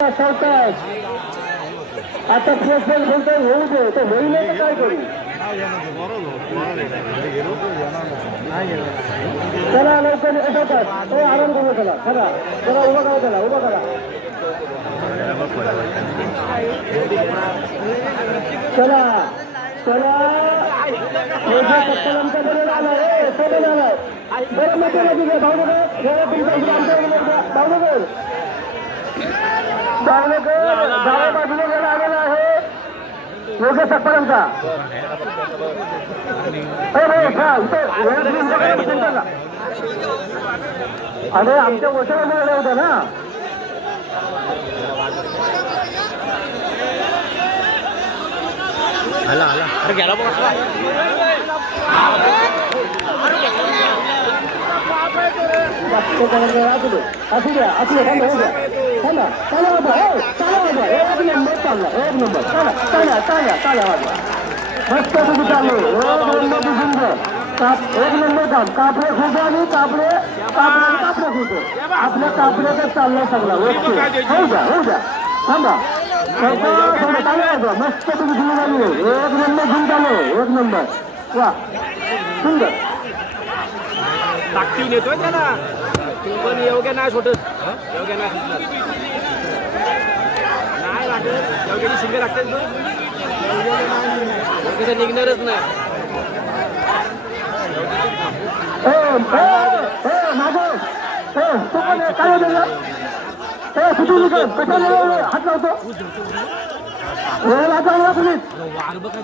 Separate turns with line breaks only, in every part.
সরকার একটা ফুটবল খেলতে হইবে তো হইলে তাই করি খেলা লোকজন এটা কাজ ও আরাম করবে খেলা খেলা খেলা উবা খেলা খেলা উবা খেলা খেলা খেলা বাবু বাবু डाव्या बाजूने गडा आलेला आहे योगेश सप्पांचा अरे आमच्या वशाला आल्या होत्या ना।
आला आला अरे गेला बघा
असू द्या असू द्या थांबा हो द्या थांबा चाला बाबा हो चाला बाबा एक नंबर चालला एक नंबर चाला चाला चाला चाला बाबा मस्त तुम्ही चाललो एक नंबर सुंदर काप एक नंबर काम कापडे खुंट आणि कापडे कापडे कापडे खुंट आपल्या कापड्याचा चालला सगळा ओके होऊ द्या होऊ द्या थांबा थोडं चालू मस्त तुम्ही सुरू झाली एक नंबर घेऊन चालू एक नंबर वा सुंदर
ताकदी नेतोय त्याला तू पण योग्य नाही छोट. योग्य नाही सुटणार. नाही लागत योग्याची शिंग लागते योग्य निघणारच नाही.
होतं लावतो.
वाघ बघ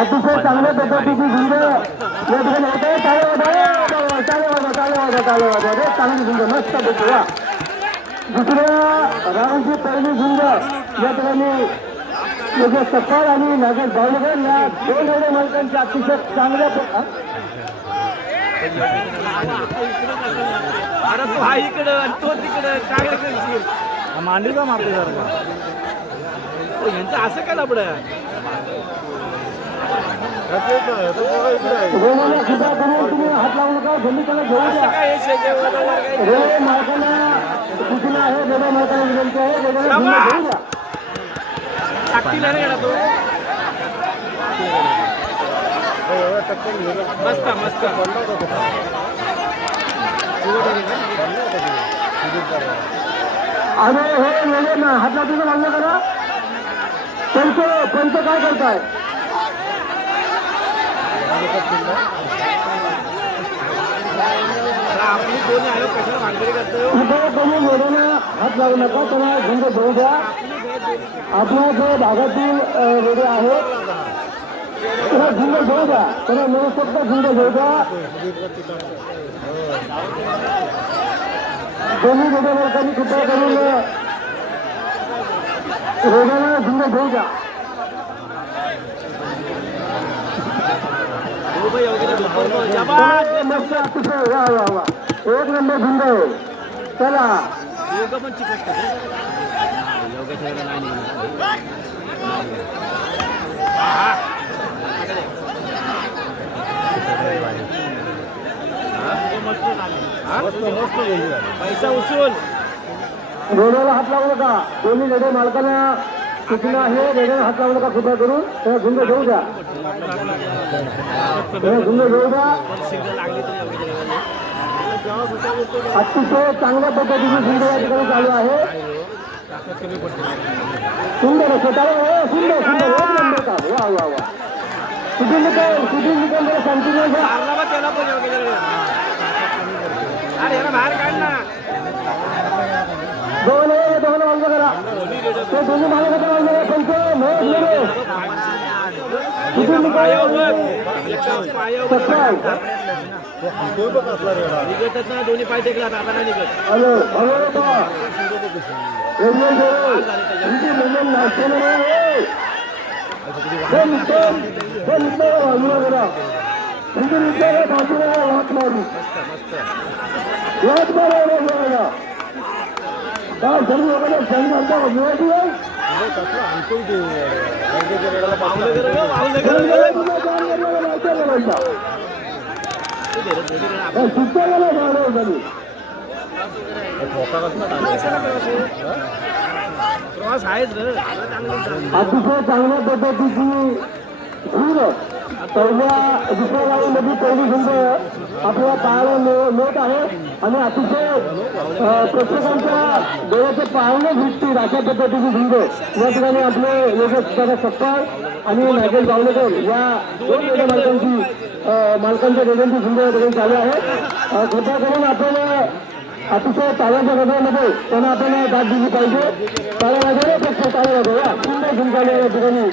अतिशय चांगल्या पद्धतीची झुंज. या ठिकाणी होत आहे. चाले वाजा चाले वाजा चाले वाजा चाले वाजा रे चांगली झुंज. मस्त पैकी वा. दुसऱ्या राऊंडची पहिली झुंज. या ठिकाणी योगेश सप्पाळ आणि नागेश भावनगर या दोन एवढ्या मालकांच्या अतिशय चांगल्या
अरे तू हा इकडं तो तिकडं काय करशील
मांडी का मारतो जरा?
यांचं असं काय तो? मस्त मस्त.
आणि हे वेळे ना हात लावतो मान्य करा पंच पंच काय करताय
आपली दोन्ही आयोग कशाला भांडरी करतो
कुठे कोणी वेळेला हात लावू नका त्यांना झुंज घेऊ द्या आपल्या जे भागातील अ, वेळे आहेत त्यांना झुंज घेऊ द्या त्यांना मनसोक्त झुंज घेऊ द्या दोन्ही वेळे मालकांनी कृपया करून वेळेला झुंज घेऊ द्या
उभं योग्य झोपवतो जबाद
मस्त अतिशय वा वा वा एक नंबर झुंज आहे चला
योगा पैसा उचलून.
रेड्याला हात लावू नका दोन्ही रेडे मालकांना सूचना आहे. रेड्याला हात लावू नका कृपया करून? त्याला झुंज घेऊ द्या. त्याला झुंज घेऊ द्या. अतिशय चांगल्या पद्धतीने झुंज या ठिकाणी चालू आहे. सुंदर सुंदर सुंदर वा वा वा. कुठून निकाल कुठून निकाल जरा दोन्ही मालकाचा बंद करा पंच महेश मेरे कुठून निकाल
पायावर बघ. पायावर
सत्ताय
निघतच नाही दोन्ही पाय टेकला आता नाही निघत
मिनिटं बाजूला वाट मारू काय वगैरे आता मिळाली झाली अतिशय चांगल्या पद्धतीची पहिल्या दुसऱ्या राऊंडमध्ये पहिली झुंज आपल्याला पाहायला मिळत आहे. आणि अतिशय अ, प्रेक्षकांच्या डोळ्याचे पाहणे भेटतील अशा पद्धतीची झुंज या ठिकाणी आपले योगेश सत्तार आणि नागेश जावडेकर या दोन वेगळ्या मालकांची मालकांच्या दोघांची झुंज या ठिकाणी चालू आहे कृपया करून आपण अतिशय तालाच्या गजरामध्ये त्यांना आपण दाद दिली पाहिजे. ताला वाजवले फक्त ताला वाजवूया सुंदर झुंकाने या ठिकाणी.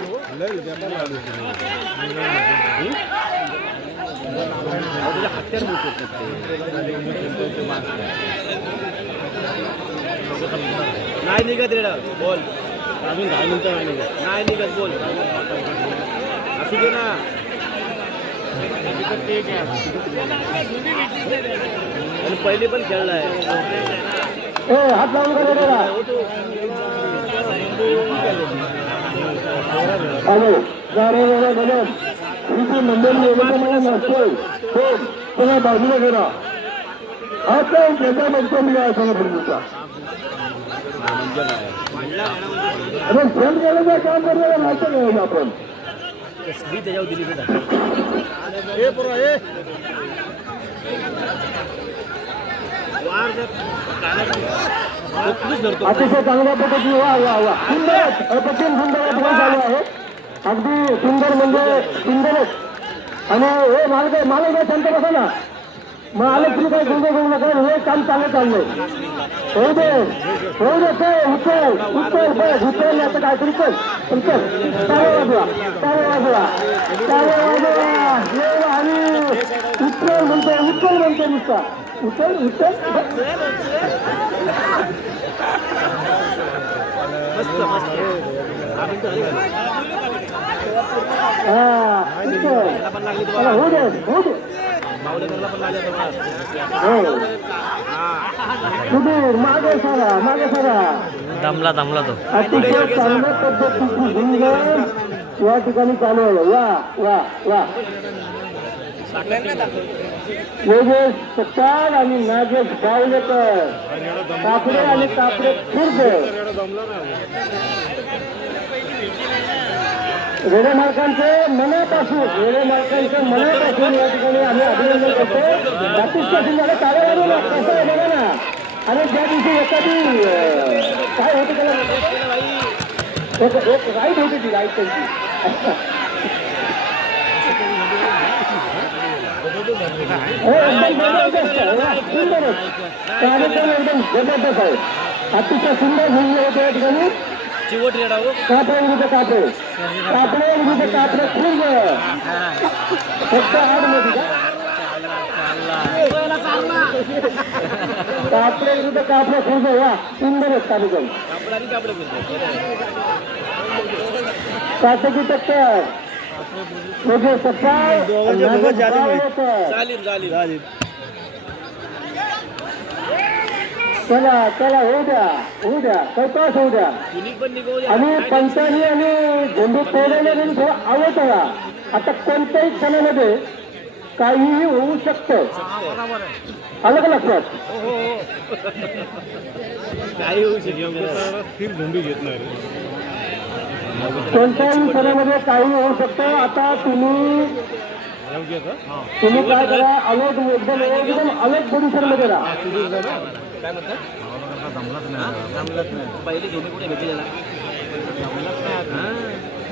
नाही निघत रे बोल अजून दहा मिनिटं नाही निघत नाही निघत बोल। असू दे ना आणि पहिले पण खेळलाय
ए हात लावून हॅलो गाणे वगैरे म्हणत तुमची मला नसतोय हो तुम्हाला बाजूला करा हा काय त्याचा बघतो मी आहे सगळं तुमचा अरे फोन काम करायला नाटक नाही आपण.
त्याच्यावर दिली बेटा
अतिशय चांगल्या पद्धतीने वा वा वा. सुंदरच. अप्रतिम सुंदर या चालू आहे. अगदी सुंदर म्हणजे सुंदरच. आणि हे मालक मालक आहे शांत बसा ना. मग आलं तुम्ही काही सुंदर करू नका. हे काम चांगलं चाललंय. होऊ दे. होऊ दे काय उचल. उचल बस उचल आता काय तरी चल चल. चल टाळे वाजवा चालू वाजवा चालू वाजवा ये आणि उचल म्हणतो उचल म्हणतो नुसता. उचल उचल बस.
मस्त मस्त हा मिनिटं झाली का?
हा उचल
त्याला पण लागली
चला, होऊ दे होऊ दे
मावलेकरला पण लागली आता
हो
हा
सुधीर मागे सारा मागे सारा
दमला दमला तो
अतिशय चांगल्या पद्धतीची झुंज या ठिकाणी चालू आहे वा वा वा योगेश सत्तार आणि नागेश गावलेकर. कापडे आणि कापडे खुर्द. रेडे मालकांचे मनापासून रेडे मालकांचे मनापासून या ठिकाणी आम्ही अभिनंदन करतो. बाकीच्या सुंदर कार्य कसं आहे बघा ना. आणि ज्या दिवशी एखादी काय होती त्याला? एक एक राईट होती ती राईट त्यांची हो, एकदम जबरदस्त आहे. वा, सुंदरच कार्यक्रम एकदम जबरदस्त आहे अतिशय सुंदर भूमी होते या ठिकाणी कापडे विरुद्ध कापडे कापडे विरुद्ध कापडे खूप फक्त आडमध्ये कापडे विरुद्ध कापडे खूप वा सुंदरच कार्यक्रम
कापड आणि चालील
चला चला होऊ द्या होऊ द्या चौकाश होऊ द्या.
कुणी पण निघू द्या.
आणि पंचांनी आणि झेंडू तोडण्याने थोडं आवत हवा आता कोणत्याही क्षणामध्ये काहीही होऊ शकतं. आलं का लक्षात?
हो हो हो. काही होऊ शकेल
कोणत्याही क्षणामध्ये काही होऊ शकतं आता तुम्ही तुम्ही काय करा अलग एकदम एकदम अलग पोझिशनमध्ये राहा
काय म्हणतात जमलंच नाही पहिले दोन्ही कुठे भेटलेला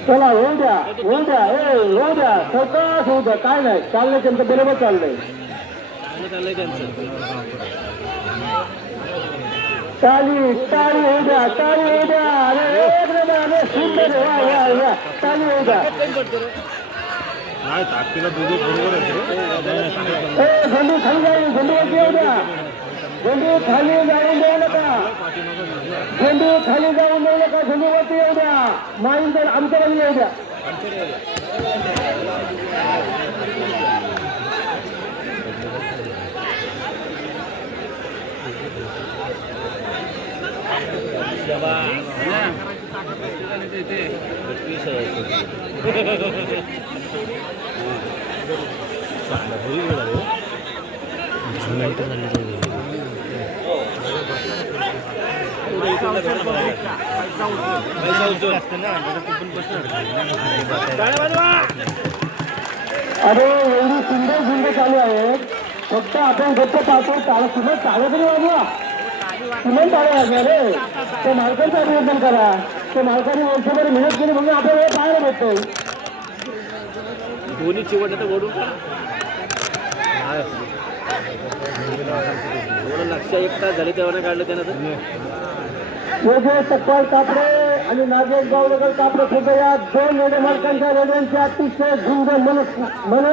चला होऊ द्या होऊ द्या ए होऊ द्या चौकाश होऊ द्या काय नाही चाललंय त्यांचं बरोबर चाललंय
चांगलं चाललंय त्यांचं
टाळी टाळी होऊ द्या टाळी होऊ द्या अरे एक नंबर, अरे सुंदर आहे. वा वा वा टाळी होऊ द्या
नाही ताकदीला दोघं बरोबर आहेत रे.
ए झेंडू खाली अरे एवढी सुंदर सुंदर चालू आहे. फक्त आपण फक्त पाहतो टाळा तुम्ही टाळ्या तरी वाजवा तुम्ही टाळ्या वाजवा रे ते मालकांचं अभिनंदन करा. ते मालकाने वर्षभर मेहनत केली म्हणून आपल्याला हे पाहायला भेटतंय.
दोन्ही चिवट आता ओढून. एवढं लक्ष एक तास झाले तेव्हा काढलं त्यानं तर.
सपकाळ कापडे आणि नागेश गावनगर कापडे खुद्द या दोन रेल्वे मालकांच्या रेल्वेचे अतिशय झुंज मन मन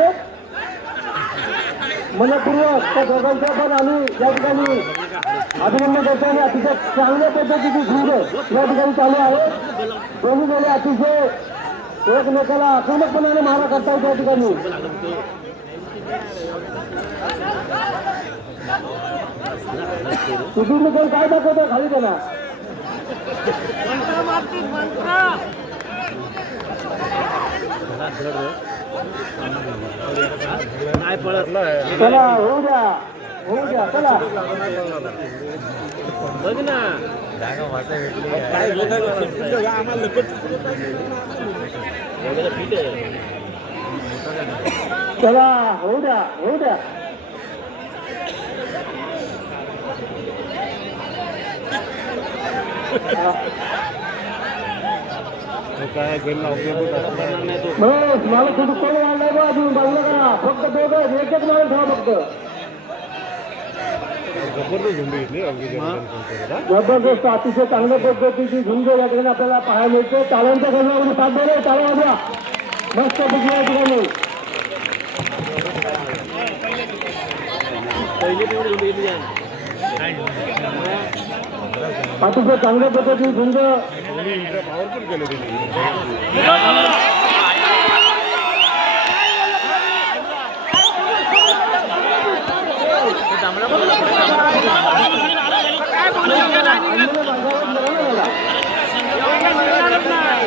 मनपूर्वक त्या दोघांचं पण आम्ही या ठिकाणी अभिनंदन करतो आणि अतिशय चांगल्या पद्धतीची झुंज या ठिकाणी चालू आहे. दोन्ही जोडे अतिशय एकमेकाला आक्रमकपणाने मारा करतायत या ठिकाणी. सुधीर कोण काय दाखवतो खाली त्याला? चला होऊ द्या. होऊ द्या चला
बघ ना काय झोप आहे एवढं फिट आहे
चला होऊ द्या होऊ द्या
काय गेला उपयोग
करणार नाही तो
बस मला थोडं कोण वाढलाय बा अजून बाजूला का फक्त दोघं एक एक माणूस ठेवा फक्त
जबरदस्त
अतिशय चांगल्या पद्धतीची झुंज या ठिकाणी आपल्याला पाहायला मिळते. टाळ्यांच्या गजरामध्ये साथ दिले टाळ्या वाजवा मस्त पैकी या ठिकाणी. अतिशय चांगल्या पद्धतीची झुंज